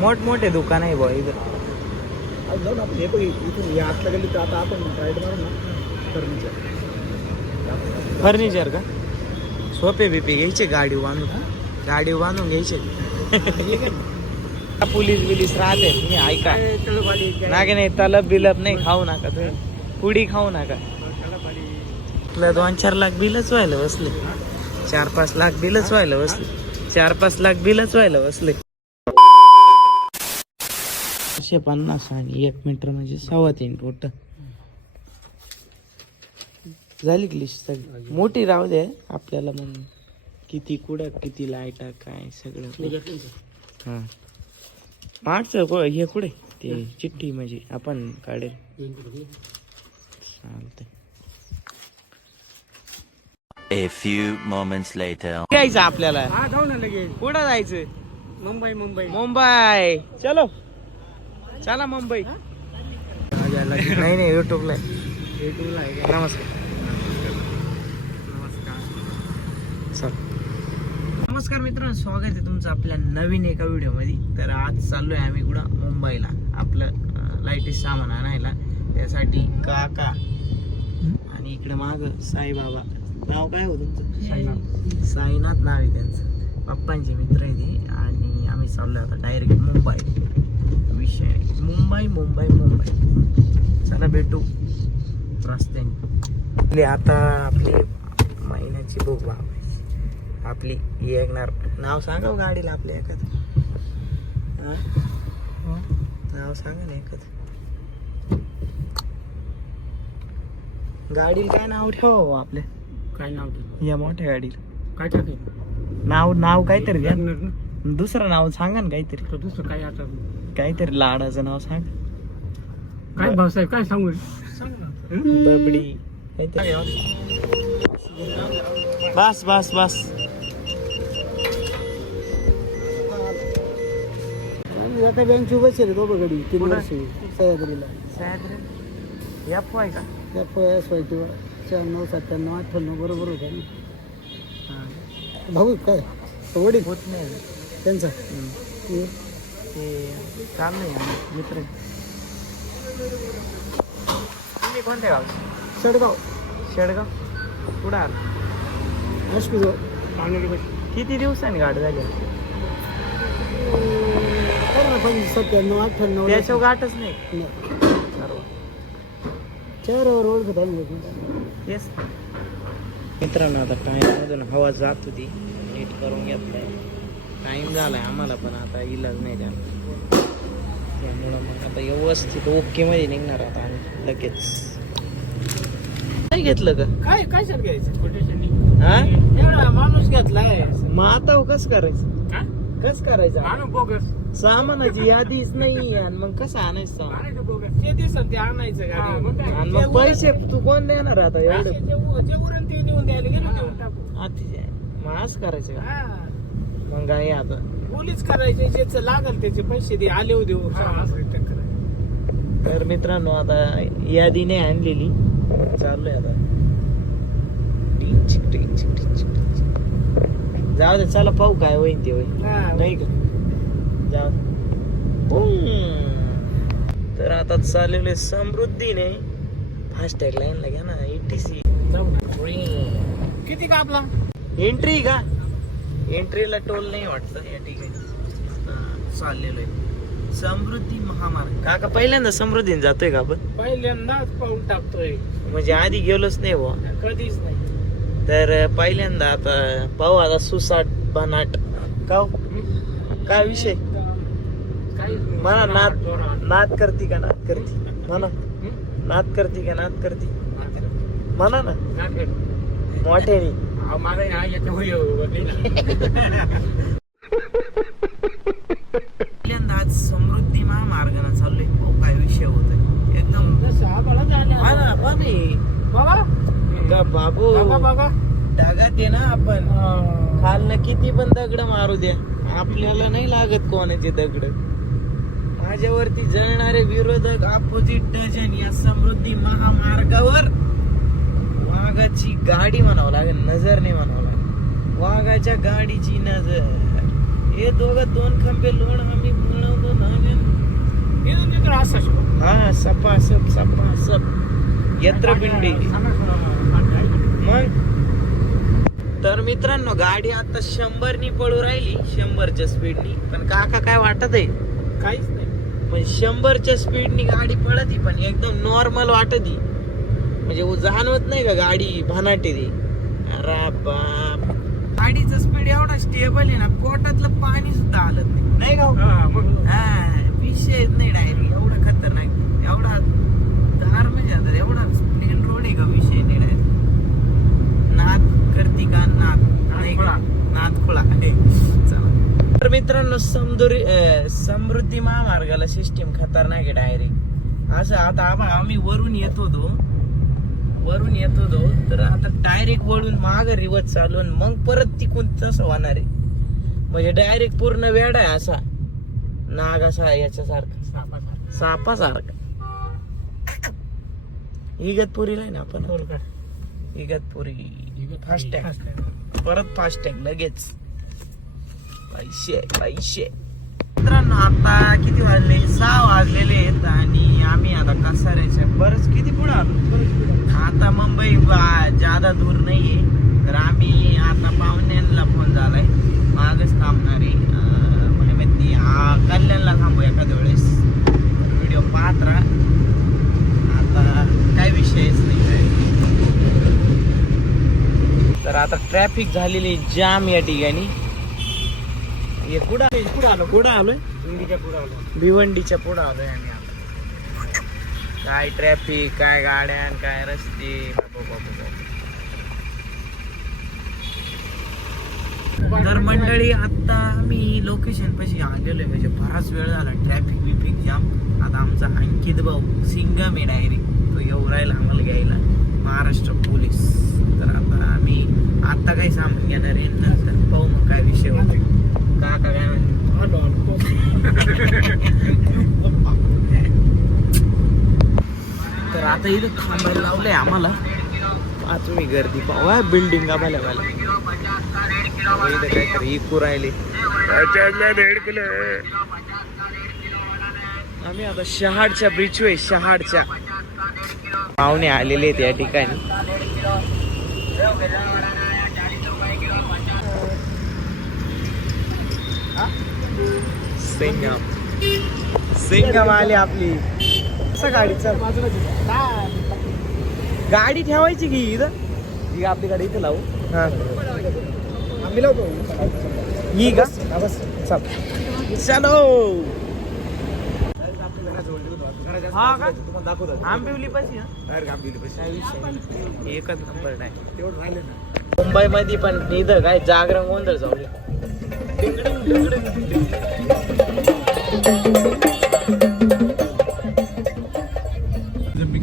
मोठमोठे दुकान आहे बुवा इथं. आज जाऊ ना आपण. हे बघ इथून या आतला गेली तर आता आपण राईड मारू ना. फर्निचर. फर्निचर का? सोपे बिपे घ्यायचे गाडी बांधून. गाडी बांधून घ्यायचे. पोलीस बिलीस राहते. तुम्ही ऐका. नागे नाही तलब बिलब नाही खाऊ नका तुम्ही. पुडी खाऊ नका. तुला दोन चार लाख बिलच व्हायला बसले. चार पाच लाख बिलच व्हायला बसले. चार पाच लाख बिलच व्हायला बसले. पाचशे पन्नास आणि एक मीटर म्हणजे सव्वा तीन फूट. झाली की लिस्ट सगळी. मोठी राहू दे आपल्याला मग. किती कुठं किती लाइट काय सगळं. हा. मागचं हे कुठे? ते चिठ्ठी म्हणजे आपण काढेल. चालतंय. A few moments later. जायचं आपल्याला? हा जाऊ ना लगेच. कुठं जायचं? मुंबई मुंबई. मुंबई. चलो. चला मुंबई. नाही नाही युट्यूबला नमस्कार. चल. नमस्कार मित्रांनो स्वागत आहे तुमचं आपल्या नवीन एका व्हिडिओमध्ये. तर आज चाललोय आम्ही कुठं? मुंबईला. आपलं लाईटीच सामान आणायला. त्यासाठी काका आणि इकडे माग साईबाबा. नाव काय हो तुमचं? साईनाथ. साईनाथ नाव आहे त्यांचं. पप्पांचे मित्र आहे ते. आणि आम्ही चाललोय आता डायरेक्ट मुंबई आहे. मुंबई मुंबई मुंबई. चला भेटू. रस्त्याने. आपली आता आपली महिन्याची बुक व्हावी आपली येणार नाव सांगा हो गाडीला आपल्या एखादं? नाव सांगा ना एखादं. गाडीला काय नाव ठेवा हो आपल्या. काय नाव तुझं या मोठ्या गाडीला. काय टाकेल नाव नाव काहीतरी द्या. दुसरं नाव सांगा ना काहीतरी. दुसरं काय आता काहीतरी लाडाचं नाव सांग. काय भाऊसाहेब काय सांगू? बबडी. बस बस बस. आता बँकची बसेल तो बघडी तीन? वर्ष. सह्याद्रीला. एफ आहे का? एफ एस वाय टी शहाण्णव सत्त्याण्णव अठ्ठ्याण्णव बरोबर होता ना? भाऊ काय? वडील? होत नाही. त्यांचा? ते चाललंय मित्र. तुम्ही कोणत्या गाव सडगाव शेडगाव? कुठं आलं? किती दिवसांनी गाठ झाली? पण सत्त्याण्णव अठ्ठ्याण्णव. त्याच्यावर गाठच नाही. नाही. सर्व चेहऱ्यावर ओळखत आहे ना. येस मित्रांनो आता टाइम मधून हवा जात होती. नीट करून घेतलाय. टाइम झालाय आम्हाला पण आता इलाज नाही त्याला त्यामुळं मग आता व्यवस्थित ओके मध्ये निघणार आता आम्ही लगेच. नाही घेतलं का काय काय सर घ्यायचं? हा? एवढा माणूस घेतलाय. मग आता कस करायचं? काय? कस करायचं बोगस सामानाची यादीच नाही आणि मग कसं आणायचं सामान? ते दिसन ते आणायचं आणि मग पैसे तू कोण देणार आता? एवढं. जे उरण ते देऊन द्यायला गेलो टाकू. मग करायचं का? हा. मग काय आता. पोलीस करायचे ज्याचं लागल त्याचे पैसे दे आले देऊ तर मित्रांनो आता यादी नाही आणलेली. चाललोय आता. टिंचिक, टिंचिक, टिंचिक. जाऊ दे चला पाहू काय होईन ते होईन. नाही का? जाऊ. तर आता चाललेले समृद्धीने फास्टॅग लाईनला घ्या ना एटीसी किती का आपला एंट्री का एंट्रीला टोल नाही वाटतं. या ठिकाणी हा, चाललेलो आहे. समृद्धी महामार्ग. काका पहिल्यांदा समृद्धीने जातोय का आपण? पहिल्यांदाच पाऊल टाकतोय. म्हणजे आधी गेलोच नाही बुवा. कधीच नाही. तर पहिल्यांदा आता पाहू आता सुसाट बनाट. का हो? काय विषय? म्हणा नाद नाद. करती का नाद करती? म्हणा. नाद करती का नाद करती? म्हणा ना. मोठ्याने. पहिल्यांदा आज समृद्धी महामार्गाने चाललोय काय विषय होत एकदम हा ना पण हे. गा बाबू डागात आहे ना आपण खालनं किती पण दगड मारू द्या आपल्याला नाही लागत कोणाचे दगड माझ्यावरती जळणारे विरोधक अपोजिट डझन या समृद्धी महामार्गावर वाघाची गाडी म्हणावं लागेल नजर नाही म्हणावं लागेल. वाघाच्या गाडीची नजर. हे दोघं दोन खंबे लोण आम्ही मिळवून हा सपा सप सपा सप यंत्रपिंडी. मग? तर मित्रांनो गाडी आता शंभरनी पळू राहिली शंभरच्या स्पीडनी. पण काका काय वाटत आहे? काहीच नाही. पण शंभरच्या स्पीडनी गाडी पळती पण एकदम नॉर्मल वाटती. म्हणजे उ- जाणवत नाही का गाडी भानाटे अरे बाप. गाडीचा स्पीड एवढा स्टेबल आहे ना पोटातलं पाणी सुद्धा आलं नाही. नाही का हा? विषयच नाही डायरेक्ट एवढं खतरनाक. एवढा दार म्हणजे आता एवढा प्लेन रोड आहे का विषय नाही डायरेक्ट नाद करती का? नाद? नादखुळा. हे, चला. तर मित्रांनो समृद्धी अं, समृद्धी महामार्गाला सिस्टीम खतरनाक आहे डायरेक्ट असं आता आम्ही वरून येत होतो. वरून येत होतो तर आता डायरेक्ट वळून माग रिवर्स चालून मग परत तिकून तसं होणार आहे. म्हणजे डायरेक्ट पूर्ण वेडा आहे असा. नाग असा याच्यासारखा. सापासारखा. इगतपुरीला आहे ना आपण? इगतपुरी. फास्टॅग परत फास्टॅग लगेच. पैसे पैसे. मित्रांनो आता किती वाजले? सहा वाजलेले आहेत आणि आम्ही आता कसाऱ्याच्या बरंच किती पुढे आलो? आता मुंबई ज्यादा जादा दूर नाही तर आम्ही आता पाहुण्यांना फोन झालाय. मागच थांबणार. आहे म्हणे हा कल्याणला थांबू एखाद्या वेळेस. व्हिडिओ पाहत राहा. आता काय विषयच नाही. तर आता ट्रॅफिक झालेली जाम या ठिकाणी. हे कुठं कुठं आलो कुठं आलोय? भिवंडीच्या पुढं आलोय आम्ही आता. काय ट्रॅफिक काय गाड्या आणि काय रस्ते? बाबा, बाबा, बाबा. तर मंडळी आता मी लोकेशन पाशी आलेलो आहे म्हणजे बराच वेळ झाला. ट्रॅफिक बिफिक जाम आता आमचा अंकित भाऊ सिंगम आहे डायरेक्ट तो येऊ राहिला आम्हाला घ्यायला. महाराष्ट्र पोलीस. तर आता आम्ही आता काही सामान घेणार आहे. नंतर पाहू मग काय विषय होतो काका काय म्हणते तर आता इथं थांबायला लावलंय आम्हाला. पाच मी गर्दी पाहू बिल्डिंग आम्हाला मला. इथं काहीतरी इकू राहिले. आम्ही आता शहाडच्या ब्रिज वे शहाडच्या. पाहुणे आलेले आहेत या ठिकाणी. सिंगम सिंगम आली आपली. कसं गाडी चल. गाडी ठेवायची की इथं? ही आपली गाडी इथे लावू. हा. आम्ही लावतो. ही का? बस. चल. चलो. हा का? आंबिवली पाशी. एकच नंबर नाही. मुंबई मध्ये पण इथं काय जागरण गोंधळ जाऊ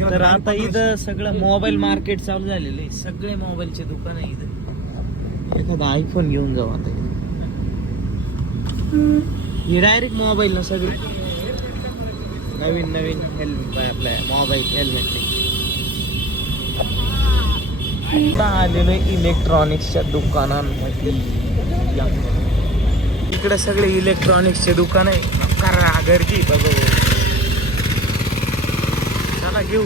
तर आता इथं सगळं मोबाईल मार्केट चालू झालेलं आहे. सगळे मोबाईलचे दुकान आहे इथं. एखादा आयफोन घेऊन जाऊ आता हे डायरेक्ट मोबाईल ना सगळे. नवीन नवीन हेल्मेट आपल्या मोबाईल हेल्मेट आलेलो इलेक्ट्रॉनिक्सच्या दुकानांमध्ये. इकडे सगळे इलेक्ट्रॉनिक्सचे दुकान आहे गर्दी बघू चला घेऊ.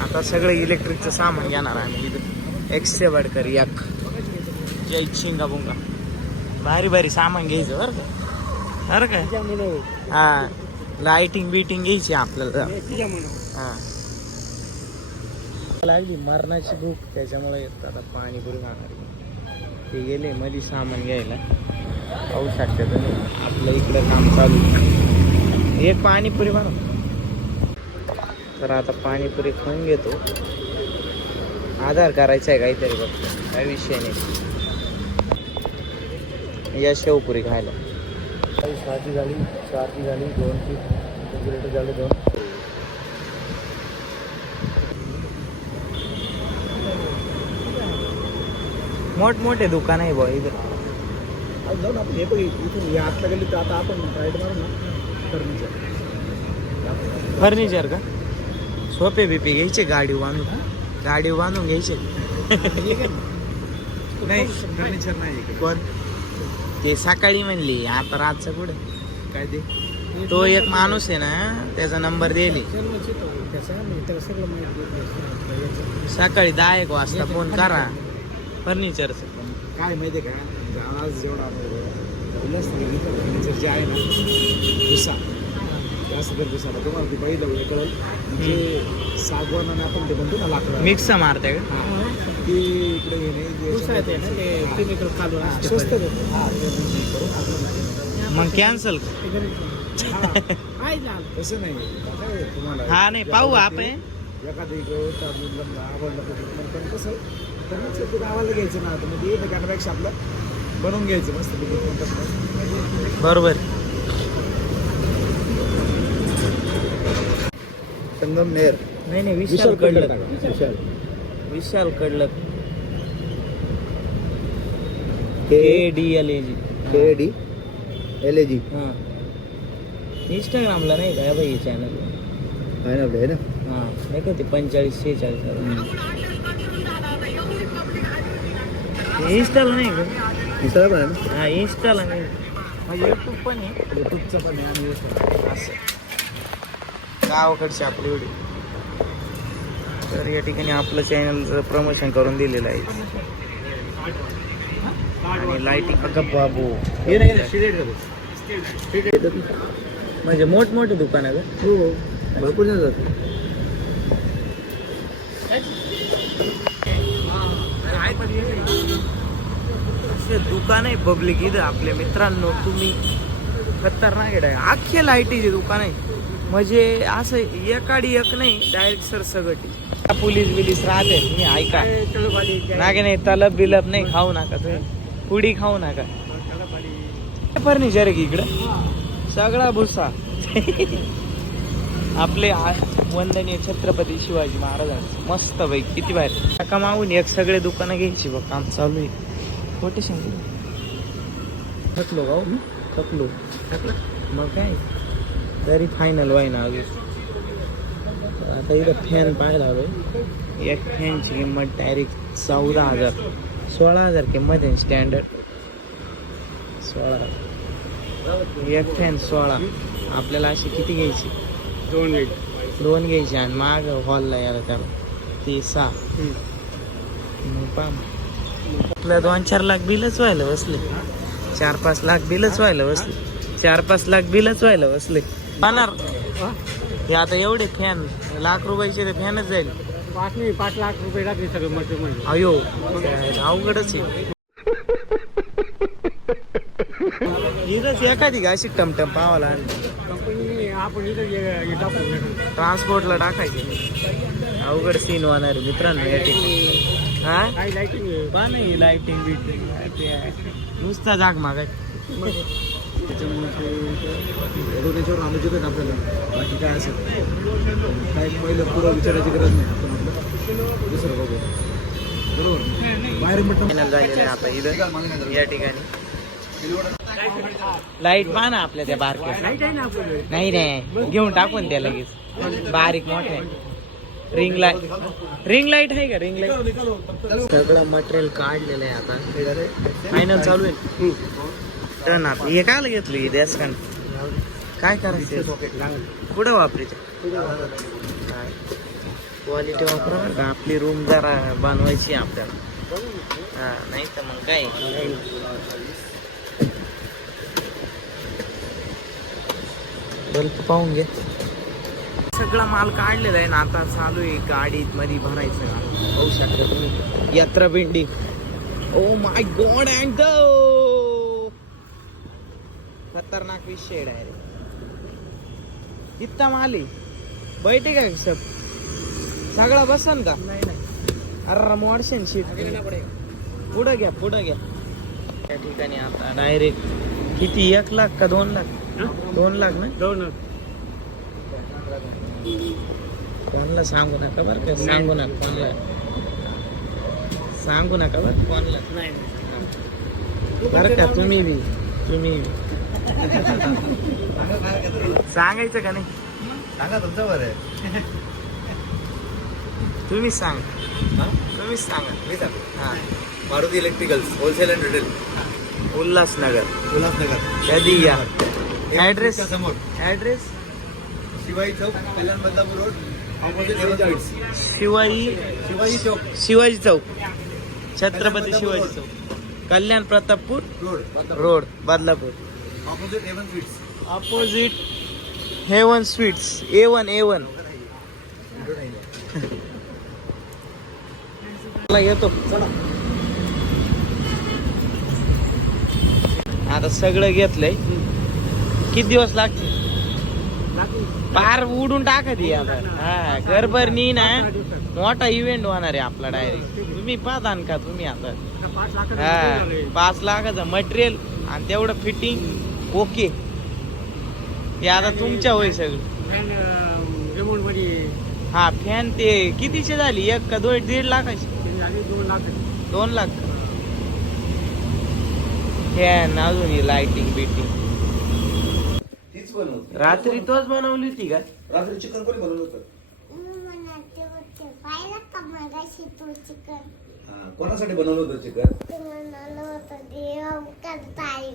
आता सगळे इलेक्ट्रिकचं सामान घेणार आम्ही इथं. बडकर एक. जय शिंगा बुंगा. भारी भारी सामान घ्यायचं बरं का? बरं काय हा. लाइटिंग बिटिंग घ्यायची आपल्याला. हा. लागली मरणाची भूक त्याच्यामुळे आता पाणीपुरी खाणार. ते गेले मध्ये सामान घ्यायला. पाहू शकता तुम्ही आपलं इकडं काम चालू आहे. एक पाणीपुरी बनव तर आता पाणीपुरी खाऊन घेतो. आधार करायचा आहे काहीतरी बघतो काय विषय नाही. या शेवपुरी खायला. सहाची झाली चारची झाली दोनची. सिगरेट झाले दोन. मोठमोठे दुकान आहे बुवा इथं. आज जाऊ ना आपण हे बघ इथून हे आतला गेली तर आता आपण राईट मारू ना. फर्निचर. फर्निचर का? सोपे बिपे घ्यायचे गाडी बांधून. गाडी बांधून घ्यायचे. नाही फर्निचर नाही कोण? ते सकाळी म्हणली आता रातचं कुठे? काय ते? तो एक माणूस आहे ना त्याचा नंबर दिले. सकाळी दहा एक वाजता फोन करा. फर्निचरचं. काय माहिती आहे का? आज जेवढा उल्हास फर्निचर जे आहे ना भुसा. जास्त कर भुसाला तुम्हाला ती पहिलं वेळ कळल. म्हणजे सागवान आणि आपण ते म्हणतो ना लाकडं. मिक्स मारते का? हा. ती इकडे येणे जे ऊस आहे ते ना ते केमिकल काढून हा, असते स्वस्त. हा, म्हणजे मग कॅन्सल हा. तसं नाही. हा नाही पाहू आपण. एखादी आवडलं तर पण कसं फर्निचर ते गावाला घ्यायचं ना? तर मग ते करण्यापेक्षा आपलं बनवून घ्यायचं मस्त बरोबर. संगमनेर नाही नाही Vishal कडलं Vishal. Vishal. कडलं K D L A G. K D L A G. हा. इंस्टाग्रामला नाही का भाई चॅनल आहे ना आहे ना? हा. नाही का ते पंचेचाळीस शेहेचाळीस? इंस्टाला नाही का? विशाल पण आहे. ना हा इंस्टाला नाही म्हणजे युट्यूब पण आहे. युट्यूबचं पण आहे आणि हे असं. गावाकडची आपली एवढी. तर या ठिकाणी आपलं चॅनलचं प्रमोशन करून दिलेलं आहे. आणि लाईटिंग बघा बाबू. हे नाही म्हणजे मोठमोठे दुकान आहे का हो भरपूर जण जातात. असे दुकान आहे पब्लिक इथं आपल्या मित्रांनो तुम्ही खतरनाक आहे. अख्खे लाईटीचे दुकान आहे. म्हणजे असं एकाडी एक नाही डायरेक्ट सर सगटी पोलीस बिलीस राहते. तुम्ही ऐका. नागे नाही तलब बिलब नाही खाऊ नका तुम्ही. पुडी खाऊ नका. फर्निचर आहे इकडं? सगळा भुसा. आपले वंदनीय छत्रपती शिवाजी महाराजांचं मस्त बाई किती बाहेर? मागून एक सगळे दुकानं घ्यायची बघ. काम चालू आहे. खोटे सांगू थकलो गाव थकलो. मग काय? तरी फायनल व्हाय ना अजून. आता इथं फॅन पाहायला हवे. एक फॅनची किंमत डायरेक्ट चौदा हजार. सोळा हजार किंमत आहे स्टँडर्ड सोळा हजार. एक फॅन सोळा. आपल्याला अशी किती घ्यायची? दोन वेळ दोन घ्यायचे आणि माग हॉलला यायला त्याला. ते सहा. मग पहा आपलं दोन चार लाख बिलच व्हायला बसले. चार पाच लाख बिलच व्हायला बसले. चार पाच लाख बिलच व्हायला बसले. पाहणार. हे आता एवढे फॅन लाख रुपयाचे फॅनच जाईल पाच नाही पाच लाख रुपये लागले सगळं मटेरियल म्हणजे. अयो अवघडच आहे. इथंच एखादी का अशी टमटम पावाला आणली कंपनी आपण. ट्रान्सपोर्टला टाकायचे. अवघड सीन होणार मित्रांनो या ठिकाणी. हा? काही लाईटिंग आहे. पहा नाही लाइटिंग बिटिंग ते आहे. नुसता जाग मागाय. देतो आपल्याला बाकी काय असेल? काय पहिलं पुढं विचारायची गरज नाही. आपण आपलं दुसरं बघू. बरोबर? बाहेर म्हटलं फायनल झालेलं आहे आता इथं. या ठिकाणी. लाइट पहा ना आपल्या त्या बारक्या. नाही नाही घेऊन टाकून त्या लगेच. बारीक मोठ्या रिंग लाइट रिंग लाइट आहे का? रिंग लाइट सगळं मटेरियल काढलेलं आहे आता. फायनल चालू आहे. टर्न आप हे काय घेतली गॅस देसकान काय करायचं? कुठं वापरायचं? काय क्वालिटी वापरा का. आपली रूम जरा बनवायची आहे आपल्याला. हा नाही तर मग काय? बल्ब पाहून घे. सगळा माल काढलेला आहे ना आता चालू आहे गाडीत मध्ये भरायचं. पाहू शकता तुम्ही. यात्रा भेंडी ओ माय गॉड अँड खतरनाक विषय डायरेक्ट इतका माल आहे. बैठे का सब सगळा बसन का? अरे मोडशन शीट पुढं. घ्या पुढं घ्या. त्या ठिकाणी आता डायरेक्ट किती? एक लाख का दोन लाख? दोन लाख ना? दोन कोणला सांगू नका बरं का? सांगू नका कोणला. सांगू नका बरं. कोणला? नाही बरं का तुम्ही बी तुम्ही बी. सांगायचं का नाही? सांगा तुमचं बरं. आहे तुम्हीच सांग तुम्हीच सांगा. मी सांगतो. हा. Maruti electricals wholesale and retail Ulhasnagar. Ulhasnagar. कधी या? ऍड्रेस समोर. Address Shivai Chowk Kalyan Badlapur road opposite Shivaji Shivaji Chowk. Shivaji Chowk. Chhatrapati Shivaji Chowk. Kalyan Pratappur road. Road Badlapur. Opposite Avon sweets opposite heaven sweets A one A one येतो. आता सगळं घेतलंय. किती दिवस लागतील? पार उडून टाका ती आता. हा घरभरणी ना मोठा इव्हेंट होणार आहे आपला डायरेक्ट तुम्ही पाहता का तुम्ही आता? हा पाच लाखाचं मटेरियल आणि तेवढं फिटिंग ओके ते आता तुमच्या होय सगळं. हा फॅन ते कितीचे झाली? एक का दोन दीड लाखाची? दोन लाख. फॅन अजून ही लाइटिंग बिटिंग बनवतो रात्री तोच बनवली होती का? रात्री चिकन कोणी बनवलं होतं? पाहिलं का मगाशी तू चिकन हा, कोणासाठी बनवलं होतं चिकन तू म्हणाल होतं देव करताय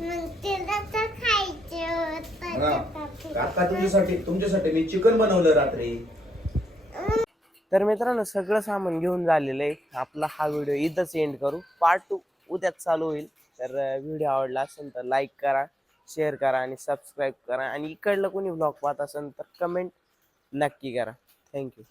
मग तिला तर खायचं होतं काका तुमच्यासाठी तुमच्यासाठी मी चिकन बनवलं रात्री. तर मित्रांनो सगळं सामान घेऊन झालेलं आहे. आपला हा व्हिडिओ इथंच एंड करू. पार्ट टू उद्याच चालू होईल. तर व्हिडिओ आवडला असेल तर लाईक करा शेअर करा आणि सबस्क्राईब करा. आणि इकडलं कोणी ब्लॉग पाहत असेल तर कमेंट नक्की करा. थँक्यू.